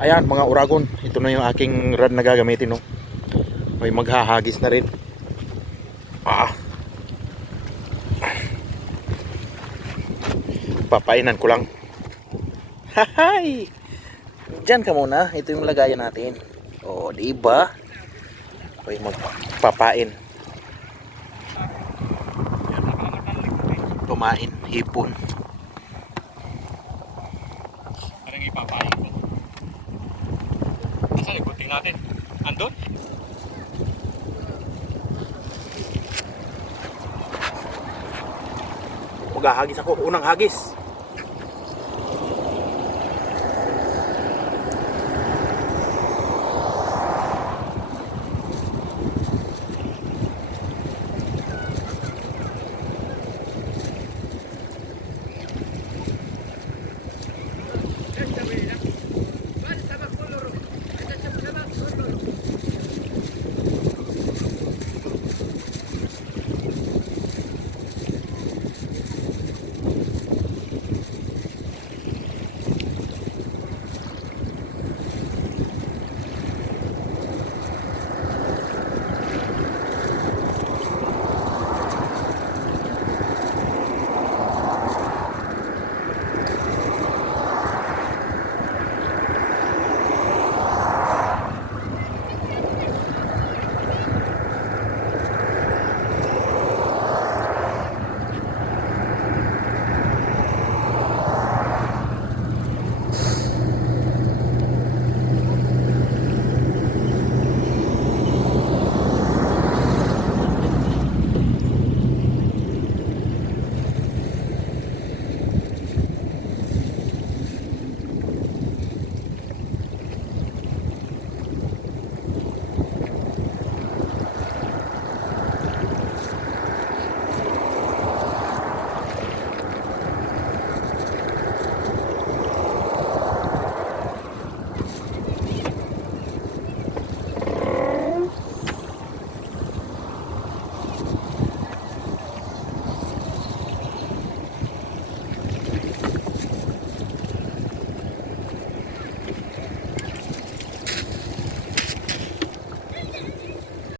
Ayan mga uragon, ito na yung aking rod na gagamitin, no. May maghahagis na rin. Papainan ko lang. Hahay! Diyan ka muna, ito yung lagayan natin. O, diba? Okay, magpapain. Tumain, hipon. Parang ipapain ko. Nasaan yung gunting natin? Andun? Maghahagis ako, unang hagis.